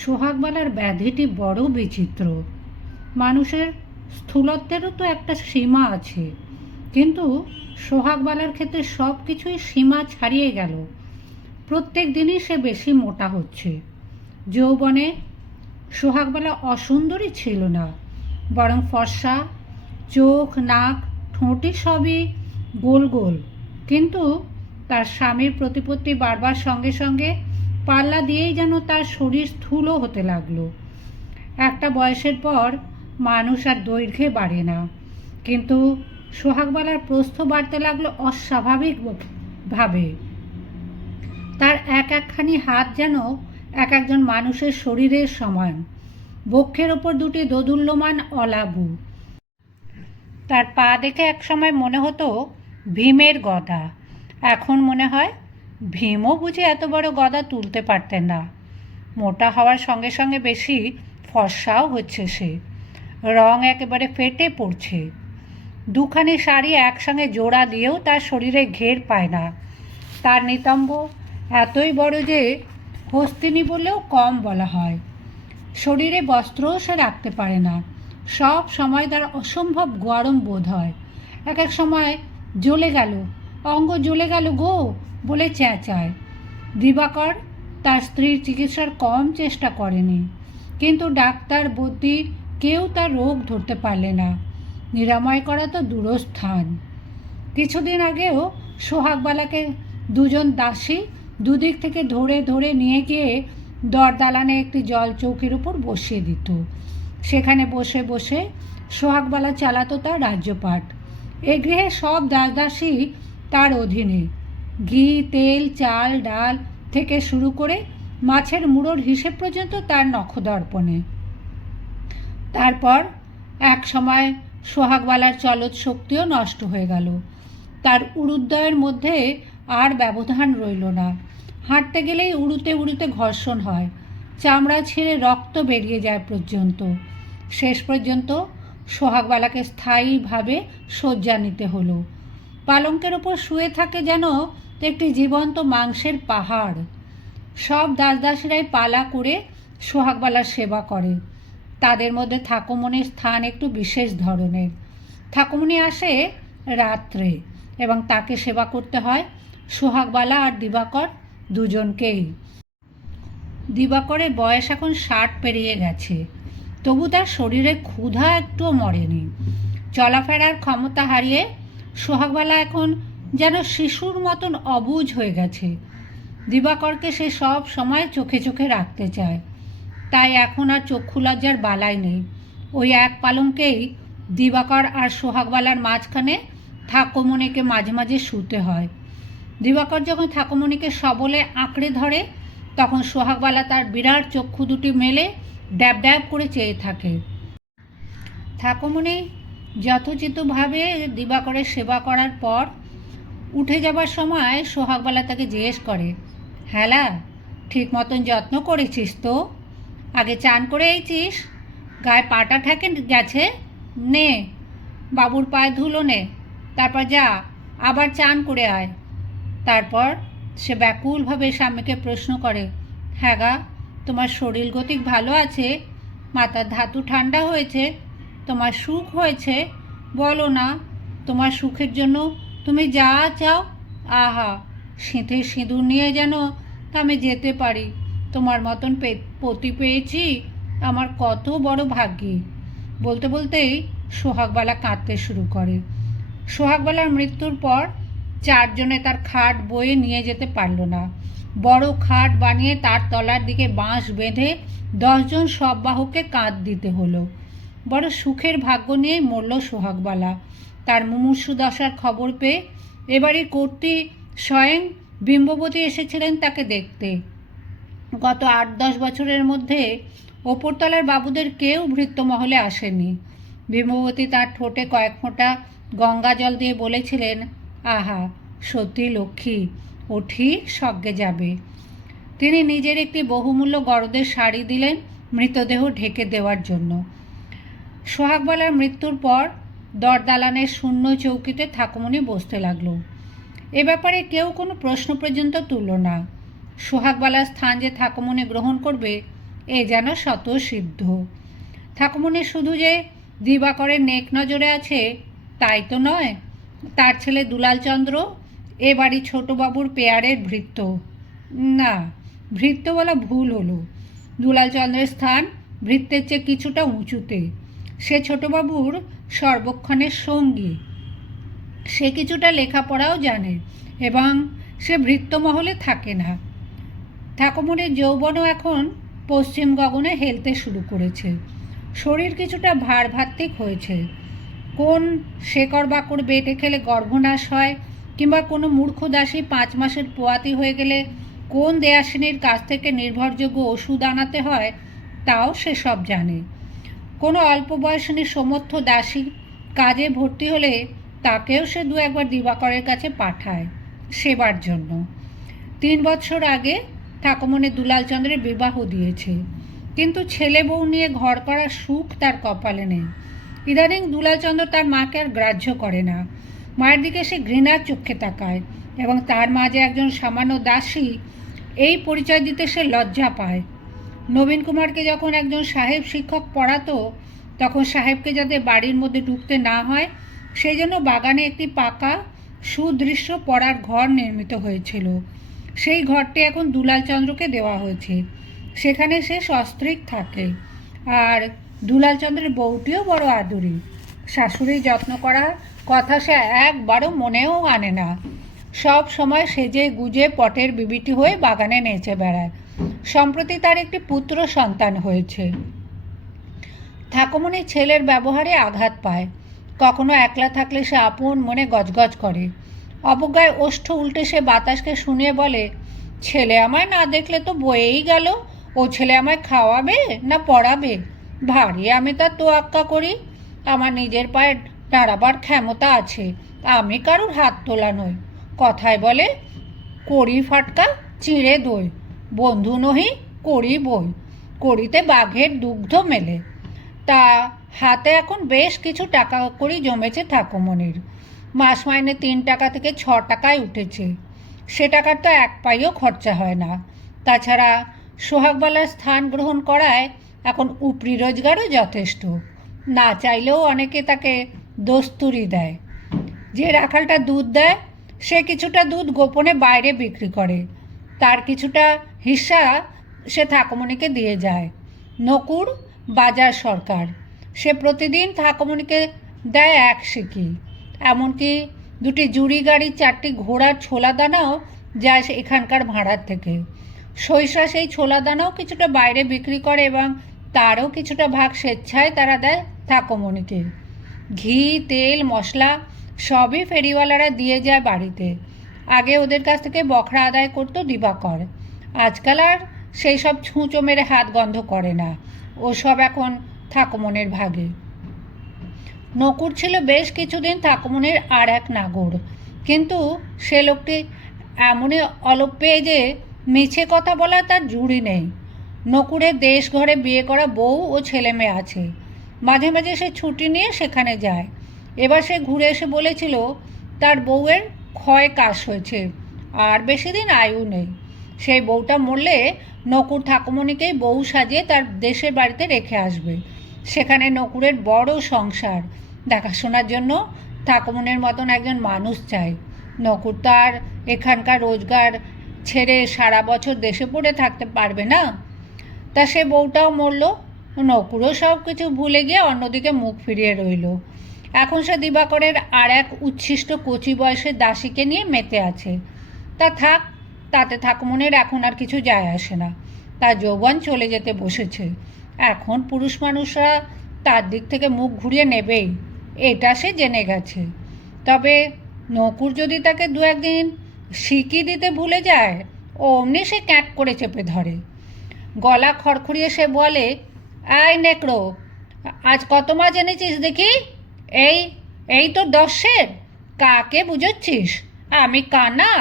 সোহাগবালার ব্যাধিটি বড় বিচিত্র। মানুষের স্থূলত্বেরও তো একটা সীমা আছে, কিন্তু সোহাগবালার ক্ষেত্রে সব কিছুই সীমা ছাড়িয়ে গেল। প্রত্যেক দিনই সে বেশি মোটা হচ্ছে। যৌবনে সোহাগবালা অসুন্দরী ছিল না, বরং ফর্সা, চোখ, নাক, ঠোঁটই সবই গোল গোল। কিন্তু তার স্বামীর প্রতিপত্তি বাড়বার সঙ্গে সঙ্গে পাল্লা দিয়েই যেন তার শরীর স্থূল হতে লাগলো। একটা বয়সের পর মানুষ আর দৈর্ঘ্যে বাড়ে না, কিন্তু সোহাগবালার প্রস্থ বাড়তে লাগলো অস্বাভাবিকভাবে। তার একখানি হাত যেন এক একজন মানুষের শরীরের সমান, বক্ষের ওপর দুটি দোদুল্যমান অলাবু। তার পা দেখে একসময় মনে হতো ভীমের গদা, এখন মনে হয় ভীমও বুঝি এত বড় গদা তুলতে পারতেন না। মোটা হওয়ার সঙ্গে সঙ্গে বেশি ফর্সাও হচ্ছে সে, রং একেবারে ফেটে পড়ছে। দুখানি শাড়ি একসঙ্গে জোড়া দিয়েও তার শরীরে ঘের পায় না। তার নিতম্ব এতই বড় যে হস্তিনী বললেও কম বলা হয়। শরীরে বস্ত্রও সে রাখতে পারে না, সব সময় তার অসম্ভব গরম বোধ হয়। এক এক সময় জ্বলে গেল, অঙ্গ জ্বলে গেল গো বলে চেঁচায়। দিবাকর তার স্ত্রীর চিকিৎসার কম চেষ্টা করেনি, কিন্তু ডাক্তার বদ্যি কেউ তার রোগ ধরতে পারলে না। নিরাময় করা তো দূরস্থান। কিছুদিন আগেও সোহাগবালাকে দুজন দাসী দুদিক থেকে ধরে ধরে নিয়ে গিয়ে দরদালানে একটি জল চৌকির উপর বসিয়ে দিত। সেখানে বসে বসে সোহাগবালা চালাতো তার রাজ্যপাট। এ গৃহে সব দাসদাসী তার অধীনে। ঘি, তেল, চাল, ডাল থেকে শুরু করে মাছের মুড়োর হিসেব পর্যন্ত তার নখদর্পণে। তারপর এক সময় সোহাগবালার চলৎ শক্তিও নষ্ট হয়ে গেল। তার উরুদ্বয়ের মধ্যে আর ব্যবধান রইল না। হাঁটতে গেলেই উড়ুতে উড়ুতে ঘর্ষণ হয়, চামড়া ছিঁড়ে রক্ত বেরিয়ে যায় পর্যন্ত। শেষ পর্যন্ত সোহাগবালাকে স্থায়ীভাবে শয্যা নিতে হলো। পালঙ্কের ওপর শুয়ে থাকে যেন একটি জীবন্ত মাংসের পাহাড়। সব দাসদাসীরাই পালা করে সোহাগবালার সেবা করে। তাদের মধ্যে ঠাকুমণির স্থান একটু বিশেষ ধরনের। ঠাকুমণি আসে রাত্রে এবং তাকে সেবা করতে হয় সোহাগবালা আর দিবাকর দুজনকেই। দিবাকরের বয়স এখন 60 পেরিয়ে গেছে, তবু তার শরীরে ক্ষুধা একটুও মরেনি। চলাফেরার ক্ষমতা হারিয়ে সোহাগবালা এখন যেন শিশুর মতন অবুঝ হয়ে গেছে। দিবাকরকে সে সব সময় চোখে চোখে রাখতে চায়, তাই এখন আর চক্ষু লজ্জার বালাই নেই। ওই এক পালঙ্কেই দিবাকর আর সোহাগবালার মাঝখানে ঠাকুমণিকে মাঝে মাঝে শুতে হয়। দিবাকর যখন ঠাকুমণিকে সবলে আঁকড়ে ধরে, তখন সোহাগবালা তার বিরাট চক্ষু দুটি মেলে ড্যাব ড্যাব করে চেয়ে থাকে। ঠাকুমণি যথোচিতভাবে দিবাকরের সেবা করার পর উঠে যাবার সময় সোহাগবালা তাকে জিজ্ঞেস করে, হ্যালা, ঠিক মতন যত্ন করেছিস তো? আগে চান করে এইছিস? গায়ে পাটা ঠেকে গেছে? নে বাবুর পায়ে ধুলো নে, তারপর যা আবার চান করে আয়। তারপর সে ব্যাকুলভাবে স্বামীকে প্রশ্ন করে, হ্যাঁ গা, তোমার শরীর গতিক ভালো আছে? মাথার ধাতু ঠান্ডা হয়েছে? তোমার সুখ হয়েছে? বলো না, তোমার সুখের জন্য তুমি যা চাও। আহা, সিঁথে সিঁদুর নিয়ে যেন আমি যেতে পারি। তোমার মতন পতি পেয়েছি, আমার কত বড় ভাগ্যি। বলতে বলতেই সোহাগবালা কাঁদতে শুরু করে। সোহাগবালার মৃত্যুর পর 4 জনে তার খাট বয়ে নিয়ে যেতে পারল না। বড় খাট বানিয়ে তার তলার দিকে বাঁশ বেঁধে 10 জন সব বাহুকে কাঁধ দিতে হলো। বড় সুখের ভাগ্য নিয়েই মরল সোহাগবালা। তার মুমূর্ষু দশার খবর পেয়ে এবারে কর্ত্রী স্বয়ং বিম্ববতী এসেছিলেন তাকে দেখতে। গত 8-10 বছরের মধ্যে ওপরতলার বাবুদের কেউ ভৃত্যমহলে আসেনি। বিম্ববতী তার ঠোঁটে কয়েক ফোঁটা গঙ্গা জল দিয়ে বলেছিলেন, আহা, সত্যি লক্ষ্মী, ও ঠিক স্বর্গে যাবে। তিনি নিজের একটি বহুমূল্য গরদের শাড়ি দিলেন মৃতদেহ ঢেকে দেওয়ার জন্য। সোহাগবালার মৃত্যুর পর দরদালানের শূন্য চৌকিতে ঠাকুমণি বসতে লাগলো। এ ব্যাপারে কেউ কোনো প্রশ্ন পর্যন্ত তুলল না। সোহাগবালার স্থান যে ঠাকুমণি গ্রহণ করবে এ যেন স্বতঃসিদ্ধ। ঠাকুমণি শুধু যে দিবাকরের নেক নজরে আছে তাই তো নয়, তার ছেলে দুলালচন্দ্র এ বাড়ি ছোটবাবুর পেয়ারের ভৃত্য। না, ভৃত্য বলা ভুল হলো। দুলালচন্দ্রের স্থান ভৃত্যের চেয়ে কিছুটা উঁচুতে। সে ছোটবাবুর সর্বক্ষণের সঙ্গী। সে কিছুটা লেখাপড়াও জানে এবং সে ভৃত্যমহলে থাকে না। ঠাকুমণির যৌবনও এখন পশ্চিম গগনে হেলতে শুরু করেছে। শরীর কিছুটা ভারভাত্তিক হয়েছে। কোন শেকড় বাকড় বেটে খেলে গর্ভনাশ হয়, কিংবা কোনো মূর্খ দাসী 5 মাসের পোয়াতি হয়ে গেলে কোন দেয়াসিনীর কাছ থেকে নির্ভরযোগ্য ওষুধ আনাতে হয়, তাও সে সব জানে। কোনো অল্প বয়সিনী সমর্থ দাসী কাজে ভর্তি হলে তাকেও সে 2-1 দিবাকরের কাছে পাঠায় সেবার জন্য। 3 বছর আগে ঠাকুমণি দুলালচন্দ্রের বিবাহ দিয়েছে, কিন্তু ছেলে বউ নিয়ে ঘর করার সুখ তার কপালে নেই। ইদানিং দুলালচন্দ্র তার মাকে আর গ্রাহ্য করে না। মায়ের দিকে সে ঘৃণার চোখে তাকায় এবং তার মা যে একজন সামান্য দাসী এই পরিচয় দিতে সে লজ্জা পায়। নবীন কুমারকে যখন একজন সাহেব শিক্ষক পড়াতো, তখন সাহেবকে যাতে বাড়ির মধ্যে ঢুকতে না হয় সেই জন্য বাগানে একটি পাকা সুদৃশ্য পড়ার ঘর নির্মিত হয়েছিল। সেই ঘরটি এখন দুলালচন্দ্রকে দেওয়া হয়েছে। সেখানে সে সস্ত্রীক থাকে। আর দুলালচন্দ্রের বউটিও বড় আদুরি। শাশুড়ির যত্ন করার কথা সে একবারও মনেও আনে না। সব সময় সেজে গুজে পটের বিবিটি হয়ে বাগানে নেচে বেড়ায়। সম্প্রতি তার একটি পুত্র সন্তান হয়েছে। ঠাকুমণি ছেলের ব্যবহারে আঘাত পায়। কখনো একলা থাকলে সে আপন মনে গজগজ করে। অবজ্ঞায় ওষ্ঠ উল্টে সে বাতাসকে শুনিয়ে বলে, ছেলে আমায় না দেখলে তো বয়েই গেল। ও ছেলে আমায় খাওয়াবে না পড়াবে? ভারী আমি তার তোয়াক্কা করি। আমার নিজের পায়ে দাঁড়াবার ক্ষমতা আছে, আমি কারুর হাত তোলা নই। কথায় বলে, কড়ি ফাটকা চিঁড়ে দই, বন্ধু নহি করি বই, কড়িতে বাঘের দুগ্ধ মেলে। তা হাতে এখন বেশ কিছু টাকা করি জমেছে ঠাকুমণির। মাস মাইনে 3 টাকা থেকে 6 টাকায় উঠেছে। সে টাকার তো 1 পাইও খরচা হয় না। তাছাড়া সোহাগবালার স্থান গ্রহণ করায় এখন উপরি রোজগারও যথেষ্ট। না চাইলেও অনেকে তাকে দস্তুরি দেয়। যে রাখালটা দুধ দেয় সে কিছুটা দুধ গোপনে বাইরে বিক্রি করে। তার কিছুটা হিস্সা সে ঠাকুমণিকে দিয়ে যায়। নকুর বাজার সরকার, সে প্রতিদিন ঠাকুমণিকে দেয় 1 সিকি। এমনকি 2টি জুড়ি গাড়ি, 4টি ঘোড়ার ছোলা দানাও যায় এখানকার ভাড়ার থেকে। সইসা সেই ছোলা দানাও কিছুটা বাইরে বিক্রি করে এবং তারও কিছুটা ভাগ স্বেচ্ছায় তারা দেয় ঠাকুমণিকে। ঘি, তেল, মশলা সবই ফেরিওয়ালারা দিয়ে যায় বাড়িতে। আগে ওদের কাছ থেকে বখরা আদায় করতো দিবাকর। আজকাল আর সেই সব ছুঁচো মেরে হাত গন্ধ করে না। ও সব এখন ঠাকুমণির ভাগে। নকুর ছিল বেশ কিছুদিন ঠাকুমণির আর এক নাগর, কিন্তু সে লোকটি এমনই অলোপ পেয়ে যে মিছে কথা বলা তার জুড়ি নেই। নকুরের দেশ ঘরে বিয়ে করা বউ ও ছেলে মেয়ে আছে। মাঝে মাঝে সে ছুটি নিয়ে সেখানে যায়। এবার সে ঘুরে এসে বলেছিল তার বউয়ের ক্ষয় কাশ হয়েছে, আর বেশি দিন আয়ু নেই। সেই বউটা মরলে নকুর ঠাকুমণিকেই বউ সাজিয়ে তার দেশের বাড়িতে রেখে আসবে। সেখানে নকুরের বড় সংসার, দেখাশোনার জন্য ঠাকুমণির মতন একজন মানুষ চাই। নকুর তার এখানকার রোজগার ছেড়ে সারা বছর দেশে পড়ে থাকতে পারবে না। তা সে বউটাও মরল। নকুরও সব কিছু ভুলে গিয়ে অন্যদিকে মুখ ফিরিয়ে রইল। এখন সে দিবাকরের আর এক উচ্ছিষ্ট কচি বয়সের দাসীকে নিয়ে মেতে আছে। তা থাক, তাতে ঠাকুমণির এখন আর কিছু যায় আসে না। তার যৌবন চলে যেতে বসেছে। এখন পুরুষ মানুষরা তার দিক থেকে মুখ ঘুরিয়ে নেবেই, এটা সে জেনে গেছে। তবে নকুর যদি তাকে 2-1 দিন সিকি দিতে ভুলে যায়, অমনি সে ক্যাঁক করে চেপে ধরে। গলা খড়খড়িয়ে সে বলে, আয় নেকড়ো, আজ কত মাছ এনেছিস দেখি? এই এই তো 10-এর। কাকে বুঝোচ্ছিস? আমি কানা?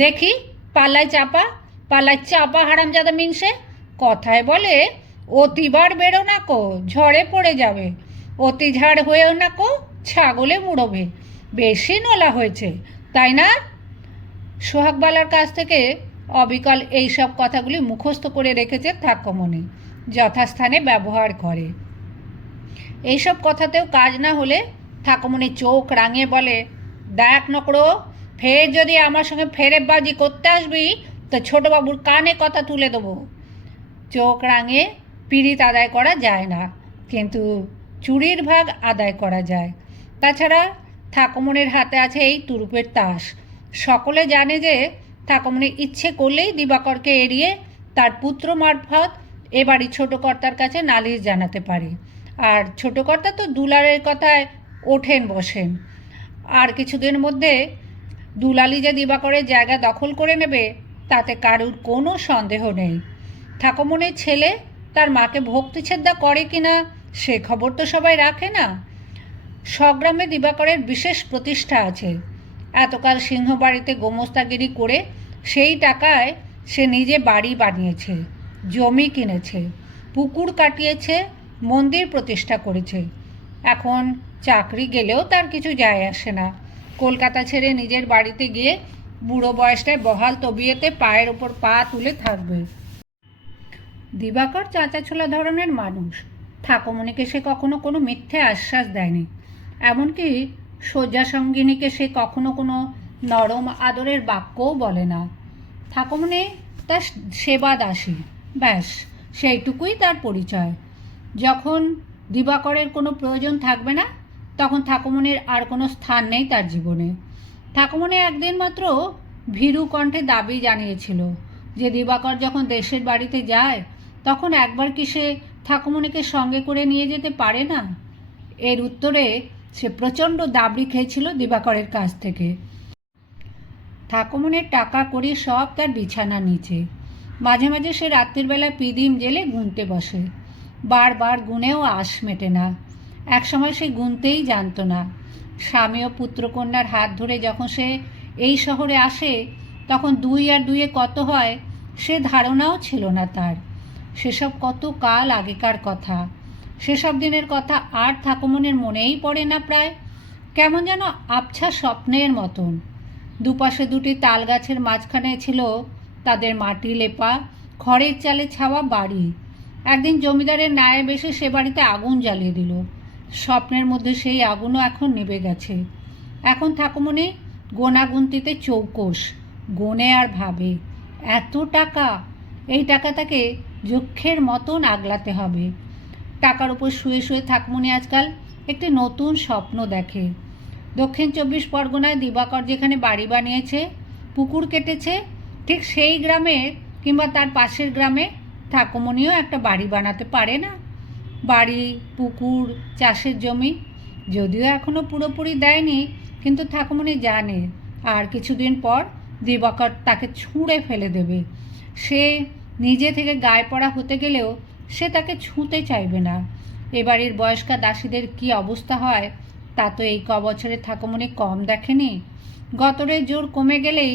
দেখি পাল্লায় চাপা, পাল্লায় চাপা হারামজাদা মিনসে। কথায় বলে, অতিবার বেরো না কো, ঝড়ে পড়ে যাবে। অতি ঝাড় হয়েও না কো, ছাগলে মুড়োবে। বেশি নোলা হয়েছে, তাই না? সোহাগবালার কাছ থেকে অবিকল এইসব কথাগুলি মুখস্থ করে রেখেছে ঠাকুমণি। যথাস্থানে ব্যবহার করে। এইসব কথাতেও কাজ না হলে ঠাকুমনি চোখ রাঙিয়ে বলে, দেখ নকড়ো, ফের যদি আমার সঙ্গে ফেরেববাজি করতে আসবি তো ছোটবাবুর কানে কথা তুলে দেবো। চোখ রাঙিয়ে পিরিত আদায় করা যায় না, কিন্তু চুরির ভাগ আদায় করা যায়। তাছাড়া ঠাকুমনির হাতে আছে এই তুরুপের তাস। সকলে জানে যে ঠাকুমনি ইচ্ছে করলেই দিবাকরকে এড়িয়ে তার পুত্র মারফত এ বাড়ির ছোটো কর্তার কাছে নালিশ জানাতে পারে। আর ছোটো কর্তা তো দুলালের কথায় ওঠেন বসেন। আর কিছুদিন মধ্যে দুলালি যে দিবাকরের জায়গা দখল করে নেবে তাতে কারুর কোনো সন্দেহ নেই। ঠাকুমনির ছেলে তার মাকে ভক্তিছেদ্দা করে কিনা সে খবর তো সবাই রাখে না। স্বগ্রামে দিবাকরের বিশেষ প্রতিষ্ঠা আছে। এতকাল সিংহবাড়িতে গোমস্তাগিরি করে সেই টাকায় সে নিজে বাড়ি বানিয়েছে, জমি কিনেছে, পুকুর কাটিয়েছে, মন্দির প্রতিষ্ঠা করেছে। এখন চাকরি গেলেও তার কিছু যায় আসে না। কলকাতা ছেড়ে নিজের বাড়িতে গিয়ে বুড়ো বয়সটায় বহাল তবিয়েতে পায়ের ওপর পা তুলে থাকবে। দিবাকর চাঁচাছোলা ধরনের মানুষ। ঠাকুমনিকে সে কখনো কোনো মিথ্যে আশ্বাস দেয়নি। এমনকি শয্যা সঙ্গিনীকে সে কখনো কোনো নরম আদরের বাক্যও বলে না। ঠাকুমনি তার সেবা দাসী, ব্যাস সেইটুকুই তার পরিচয়। যখন দিবাকরের কোনো প্রয়োজন থাকবে না তখন ঠাকুমনির আর কোনো স্থান নেই তার জীবনে। ঠাকুমনি একদিন মাত্র ভীরু কণ্ঠে দাবি জানিয়েছিল যে দিবাকর যখন দেশের বাড়িতে যায় তখন একবার কি সে ঠাকুমনিকে সঙ্গে করে নিয়ে যেতে পারে না? এর উত্তরে সে প্রচণ্ড দাবড়ি খেয়েছিল দিবাকরের কাছ থেকে। ঠাকুমনির টাকা কড়ি সব তার বিছানার নিচে। মাঝে মাঝে সে রাত্রিবেলা পিদিম জেলে গুনতে বসে। বারবার গুনেও আশ মেটে না। একসময় সে গুনতেই জানত না। স্বামী ও পুত্রকন্যার হাত ধরে যখন সে এই শহরে আসে তখন 2 আর 2 কত হয় সে ধারণাও ছিল না তার। সেসব কত কাল আগেকার কথা। সেসব দিনের কথা আর ঠাকুমনির মনেই পড়ে না প্রায়। কেমন যেন আবছা স্বপ্নের মতন। দুপাশে 2টি তাল গাছের মাঝখানে ছিল তাদের মাটি লেপা খড়ের চালে ছাওয়া বাড়ি। একদিন জমিদারের নায়েব এসে সে বাড়িতে আগুন জ্বালিয়ে দিল। স্বপ্নের মধ্যে সেই আগুনও এখন নিভে গেছে। এখন ঠাকুমনি গোনাগুনতিতে চৌকস, গোনে আর ভাবে, এত টাকা, এই টাকা তাকে যক্ষের মতন আগলাতে হবে। টাকার উপর শুয়ে শুয়ে ঠাকুমনি আজকাল একটি নতুন স্বপ্ন দেখে। দক্ষিণ 24 পরগনায় দিবাকর যেখানে বাড়ি বানিয়েছে, পুকুর কেটেছে, ঠিক সেই গ্রামে কিংবা তার পাশের গ্রামে ঠাকুমনিও একটা বাড়ি বানাতে পারে না? বাড়ি, পুকুর, চাষের জমি যদিও এখনও পুরোপুরি দেয়নি, কিন্তু ঠাকুমনি জানে আর কিছুদিন পর দিবাকর তাকে ছুঁড়ে ফেলে দেবে। সে নিজে থেকে গায়ে পড়া হতে গেলেও সে তাকে ছুঁতে চাইবে না। এ বাড়ির বয়স্কা দাসীদের কি অবস্থা হয় তা তো এই বছরে ঠাকুমনি কম দেখেনি। গতরের জোর কমে গেলেই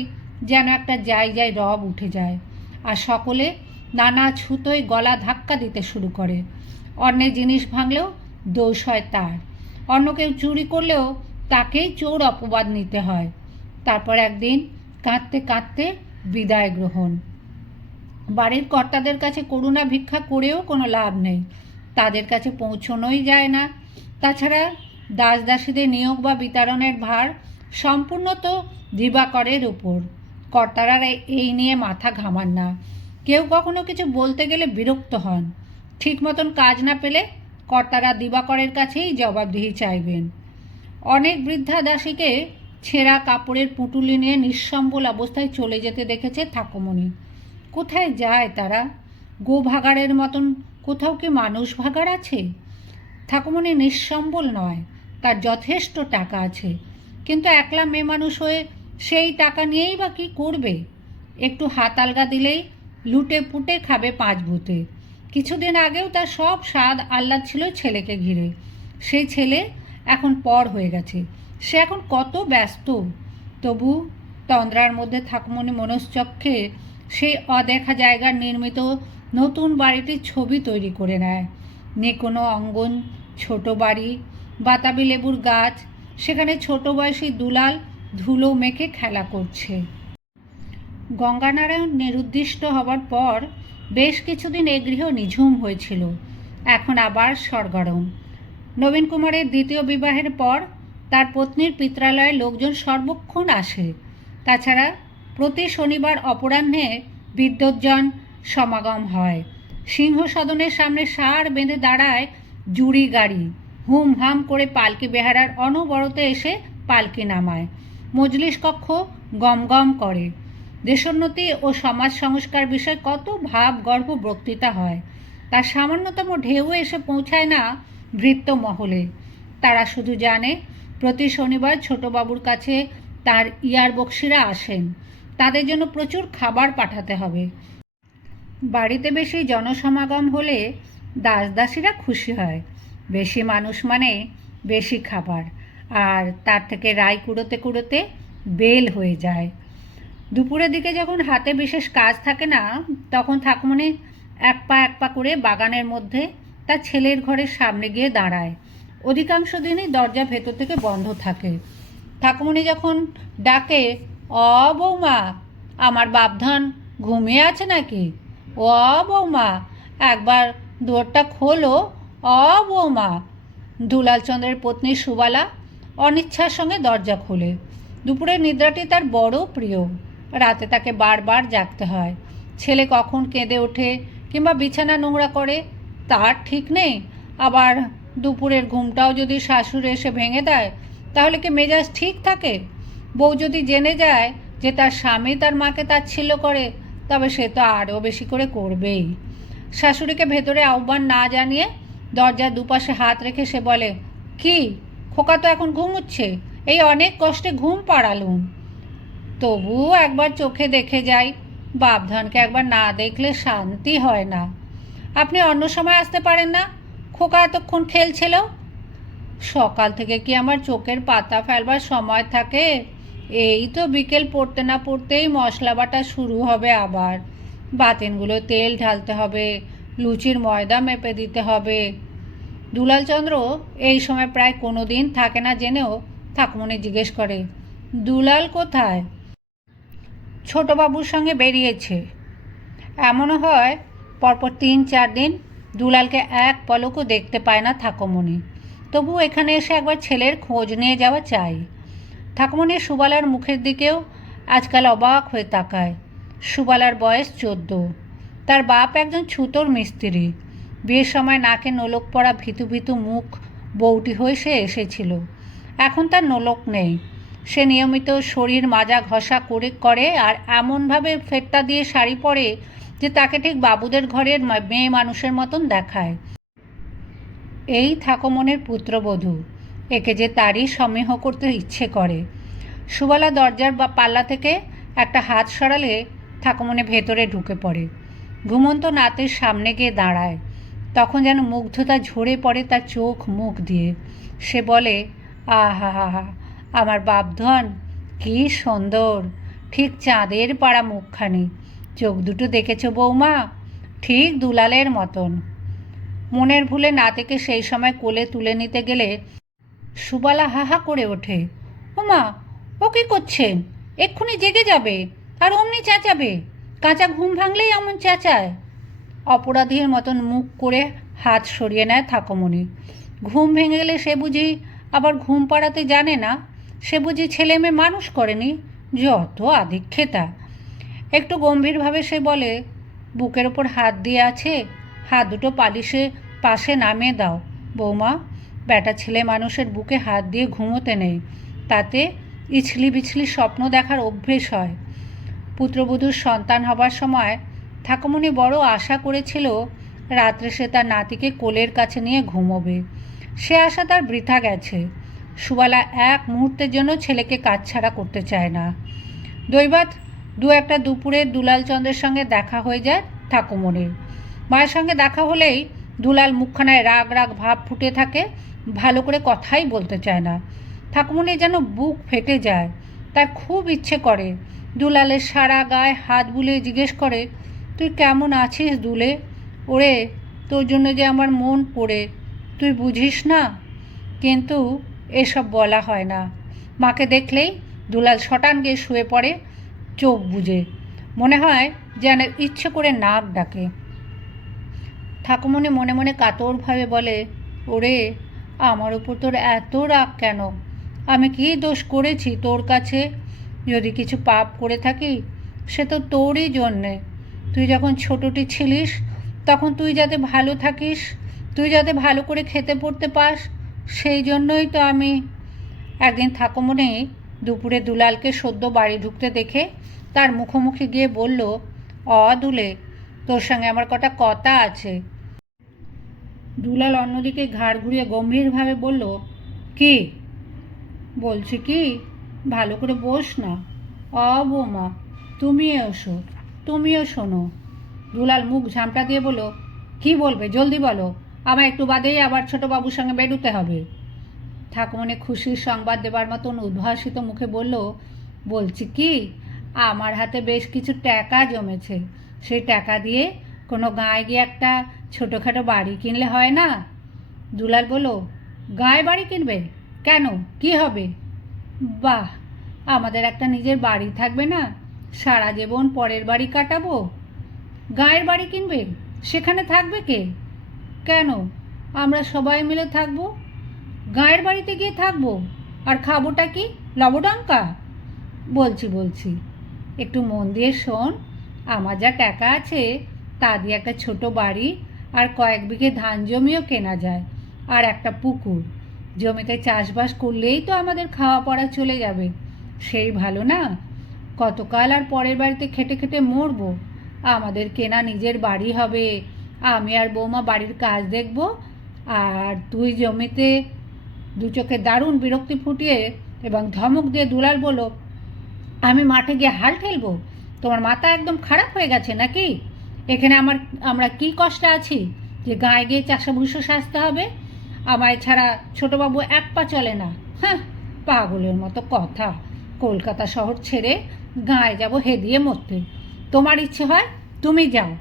যেন একটা যাই যাই রব উঠে যায়, আর সকলে নানা ছুতোয় গলা ধাক্কা দিতে শুরু করে। অন্যের জিনিস ভাঙলেও দোষ হয় তার। অন্য কেউ চুরি করলেও তাকেই চোর অপবাদ নিতে হয়। তারপর একদিন কাঁদতে কাঁদতে বিদায় গ্রহণ। বাড়ির কর্তাদের কাছে করুণা ভিক্ষা করেও কোনো লাভ নেই, তাদের কাছে পৌঁছনোই যায় না। তাছাড়া দাস দাসীদের নিয়োগ বা বিতরণের ভার সম্পূর্ণ তো দিবাকরের উপর। কর্তারা এই নিয়ে মাথা ঘামান না। কেউ কখনো কিছু বলতে গেলে বিরক্ত হন। ঠিক মতন কাজ না পেলে কর্তারা দিবাকরের কাছেই জবাবদিহি চাইবেন। অনেক বৃদ্ধা দাসীকে ছেঁড়া কাপড়ের পুঁটুলি নিয়ে নিঃসম্বল অবস্থায় চলে যেতে দেখেছে ঠাকুমনি। কোথায় যায় তারা? গো ভাগাড়ের মতন কোথাও কি মানুষ ভাগাড় আছে? ঠাকুমনি নিঃসম্বল নয়, তার যথেষ্ট টাকা আছে, কিন্তু একলা মেয়ে মানুষ হয়ে সেই টাকা নিয়েই বা কী করবে? একটু হাত আলগা দিলেই লুটে পুটে খাবে 5 ভূতে। কিছুদিন আগেও তার সব স্বাদ আহ্লাদ ছিল ছেলেকে ঘিরে। সেই ছেলে এখন পর হয়ে গেছে, সে এখন কত ব্যস্ত। তবু তন্দ্রার মধ্যে ঠাকুমনি মনশ্চক্ষে সেই অদেখা জায়গার নির্মিত নতুন বাড়িটির ছবি তৈরি করে নেয়। কোনো অঙ্গন, ছোট বাড়ি, বাতাবি লেবুর গাছ, সেখানে ছোট বয়সী দুলাল ধুলো মেখে খেলা করছে। গঙ্গানারায়ণ নিরুদ্দিষ্ট হবার পর বেশ কিছুদিন এ গৃহ নিঝুম হয়েছিল, এখন আবার সরগরম। নবীন কুমারের দ্বিতীয় বিবাহের পর তার পত্নীর পিত্রালয়ে লোকজন সর্বক্ষণ আসে। তাছাড়া প্রতি শনিবার অপরাহ্নে বিদ্বজ্জন সমাগম হয়। সিংহসদনের সামনে সার বেঁধে দাঁড়ায় জুড়ি গাড়ি, হুম হাম করে পালকি বেহারার অনবরত এসে পালকি নামায়। মজলিস কক্ষ গম গম করে। দেশোন্নতি ও সমাজ সংস্কার বিষয়ে কত ভাব গর্ব বক্তৃতা হয়, তার সামান্যতম ঢেউ এসে পৌঁছায় না ভৃত্য মহলে। তারা শুধু জানে প্রতি শনিবার ছোটবাবুর কাছে তার ইয়ার বক্সিরা আসেন, তাদের জন্য প্রচুর খাবার পাঠাতে হবে। বাড়িতে বেশি জনসমাগম হলে দাসদাসীরা খুশি হয়। বেশি মানুষ মানে বেশি খাবার, আর তার থেকে রায় কুড়োতে কুড়োতে বেল হয়ে যায়। দুপুরের দিকে যখন হাতে বিশেষ কাজ থাকে না, তখন ঠাকুমনি এক পা করে বাগানের মধ্যে তার ছেলের ঘরের সামনে গিয়ে দাঁড়ায়। অধিকাংশ দিনই দরজা ভেতর থেকে বন্ধ থাকে। ঠাকুমনি যখন ডাকে, অ বৌমা, আমার বাপধন ঘুমিয়ে আছে নাকি? ও বৌমা, একবার দুয়ারটা খোলো, অ বৌমা। দুলালচন্দ্রের পত্নী সুবালা অনিচ্ছার সঙ্গে দরজা খোলে। দুপুরের নিদ্রাটি তার বড় প্রিয়। রাতে তাকে বারবার জাগতে হয়। ছেলে কখন কেঁদে ওঠে কিংবা বিছানা নোংরা করে তার ঠিক নেই। আবার দুপুরের ঘুমটাও যদি শাশুড়ি এসে ভেঙে দেয়, তাহলে কি মেজাজ ঠিক থাকে? বউ যদি জেনে যায় যে তার স্বামী তার মাকে তাচ্ছিল্য করে, তবে সে তো আরও বেশি করে করবেই। শাশুড়িকে ভেতরে আহ্বান না জানিয়ে দরজার দুপাশে হাত রেখে সে বলে, কি খোকা তো এখন ঘুমুচ্ছে, এই অনেক কষ্টে ঘুম পাড়ালুম। তবুও একবার চোখে দেখে যাই, বাপধনকে একবার না দেখলে শান্তি হয় না। আপনি অন্য সময় আসতে পারেন না? খোকা এতক্ষণ খেলছিল। সকাল থেকে কি আমার চোখের পাতা ফেলবার সময় থাকে? এই তো বিকেল পড়তে না পড়তেই মশলা বাটা শুরু হবে আবার। বাতিনগুলো তেল ঢালতে হবে, লুচির ময়দা মেপে দিতে হবে। দুলালচন্দ্র এই সময় প্রায় কোনো দিন থাকে না জেনেও ঠাকুমনি জিজ্ঞেস করে, দুলাল কোথায়? ছোটবাবুর সঙ্গে বেরিয়েছে। এমনও হয় পরপর 3-4 দিন দুলালকে এক পলকও দেখতে পায় না ঠাকুমনি। তবু এখানে এসে একবার ছেলের খোঁজ নিয়ে যাওয়া চাই। ঠাকুমনি সুবালার মুখের দিকেও আজকাল অবাক হয়ে তাকায়। সুবালার বয়স 14। তার বাপ একজন ছুতোর মিস্ত্রি। বিয়ের সময় নাকে নোলক পড়া ভীতু ভীতু মুখ বউটি হয়ে সে এসেছিল। এখন তার নোলক নেই। সে নিয়মিত শরীর মাজা ঘষা করে আর এমনভাবে ফেটটা দিয়ে শাড়ি পরে যে তাকে ঠিক বাবুদের ঘরের মেয়ে মানুষের মতন দেখায়। এই ঠাকুমনির পুত্রবধূ, একে যে তারই সমীহ করতে ইচ্ছে করে। সুবালা দরজার পাল্লা থেকে একটা হাত সরালে ঠাকুমনি ভেতরে ঢুকে পড়ে। ঘুমন্ত নাতের সামনে গিয়ে দাঁড়ায়। তখন যেন মুগ্ধতা ঝরে পড়ে তার চোখ মুখ দিয়ে। সে বলে, আহা হা হা, আমার বাপধন কি সুন্দর, ঠিক চাঁদের পাড়া মুখখানি। চোখ দুটো দেখেছ বৌমা, ঠিক দুলালের মতন। মনের ভুলে নাতিকে সেই সময় কোলে তুলে নিতে গেলে সুবালা হাহা করে ওঠে, ওমা, ও কী করছেন? এক্ষুনি জেগে যাবে আর অমনি চেঁচাবে। কাঁচা ঘুম ভাঙলেই এমন চেঁচায়। অপরাধীর মতন মুখ করে হাত সরিয়ে নেয় ঠাকুমনি। ঘুম ভেঙে গেলে সে বুঝি আবার ঘুম পাড়াতে জানে না? সে বুঝি ছেলে মেয়ে মানুষ করেনি? যত আদিক্ষেতা! একটু গম্ভীরভাবে সে বলে, বুকের ওপর হাত দিয়ে আছে, হাত দুটো পালিশে পাশে নামিয়ে দাও বৌমা। বেটা ছেলে মানুষের বুকে হাত দিয়ে ঘুমোতে নেই, তাতে ইছলি বিছলি স্বপ্ন দেখার অভ্যেস হয়। পুত্রবধূর সন্তান হবার সময় ঠাকুমনি বড় আশা করেছিল রাত্রে সে তার নাতিকে কোলের কাছে নিয়ে ঘুমোবে। সে আশা তার বৃথা গেছে। সুবালা এক মুহূর্তের জন্য ছেলেকে কাছছাড়া করতে চায় না। দৈবাৎ একটা দুপুরে দুলালচন্দ্রের সঙ্গে দেখা হয়ে যায় ঠাকুমনির। মায়ের সঙ্গে দেখা হলেই দুলাল মুখখানায় রাগ রাগ ভাব ফুটে থাকে, ভালো করে কথাই বলতে চায় না। ঠাকুমনি যেন বুক ফেটে যায়। তার খুব ইচ্ছে করে দুলালের সারা গায়ে হাত বুলিয়ে জিজ্ঞেস করে, তুই কেমন আছিস দুলে? ওরে, তোর জন্য যে আমার মন পড়ে, তুই বুঝিস না। কিন্তু এসব বলা হয় না। মাকে দেখলেই দুলাল শটান গিয়ে শুয়ে পড়ে চোখ বুজে। মনে হয় যেন ইচ্ছে করে নাক ডাকে। ঠাকুমনি মনে মনে কাতরভাবে বলে, ওরে, আমার উপর তোর এত রাগ কেন? আমি কী দোষ করেছি তোর কাছে? যদি কিছু পাপ করে থাকি সে তো তোরই জন্যে। তুই যখন ছোটটি ছিলিস তখন তুই যাতে ভালো থাকিস, তুই যাতে ভালো করে খেতে পড়তে পাস, সেই জন্যই তো আমি। একদিন ঠাকুমনি দুপুরে দুলালকে সদ্য বাড়ি ঢুকতে দেখে তার মুখোমুখি গিয়ে বলল, দুলে, তোর সঙ্গে আমার কটা কথা আছে। দুলাল অন্যদিকে ঘাড় ঘুরিয়ে গম্ভীরভাবে বলল, কি? বলছি কি, ভালো করে বস না। বৌমা, তুমি এসো, তুমিও শোনো। দুলাল মুখ ঝামটা দিয়ে বলল, কি বলবে জলদি বলো, আমার একটু বাদেই আবার ছোটবাবুর সঙ্গে বেরোতে হবে। ঠাকুমনি খুশির সংবাদ দেবার মতন উদ্ভাসিত মুখে বলল, বলছি কি, আমার হাতে বেশ কিছু টাকা জমেছে, সেই টাকা দিয়ে কোনো গাঁয়ে গিয়ে একটা ছোটোখাটো বাড়ি কিনলে হয় না? দুলাল বলল, গায়ে বাড়ি কিনবে? কেন, কি হবে? বাহ, আমাদের একটা নিজের বাড়ি থাকবে না? সারা জীবন পরের বাড়ি কাটাবো। গায়ের বাড়ি কিনবে? সেখানে থাকবে কে? কেন, আমরা সবাই মিলে থাকবো। গায়ের বাড়িতে গিয়ে থাকবো, আর খাবোটা কি, লবডঙ্কা? বলছি একটু মন দিয়ে শোন। আমার যা টাকা আছে তা দিয়ে একটা ছোট বাড়ি আর কয়েক বিঘে ধান জমিও কেনা যায়, আর একটা পুকুর। জমিতে চাষবাস করলেই তো আমাদের খাওয়া পড়া চলে যাবে, সেই ভালো না? কতকাল আর পরের বাড়িতে খেটে খেটে মরবো? আমাদের কেনা নিজের বাড়ি হবে, আমি আর বৌমা বাড়ির কাজ দেখব, আর তুই জমিতে। দু চোখে দারুণ বিরক্তি ফুটিয়ে এবং ধমক দিয়ে দুলাল বলল, আমি মাঠে গিয়ে হাল ঠেলবো? তোমার মাথা একদম খারাপ হয়ে গেছে নাকি? এখানে আমরা কি কষ্টে আছি যে গায়ে গিয়ে চাষাভুষো সাজতে হবে? আমায় ছাড়া ছোটবাবু এক পা চলে না। হ্যাঁ, পাগলের মতো কথা। কলকাতা শহর ছেড়ে গায়ে যাব হেদিয়ে মরতে। তোমার ইচ্ছে হয় তুমি যাও,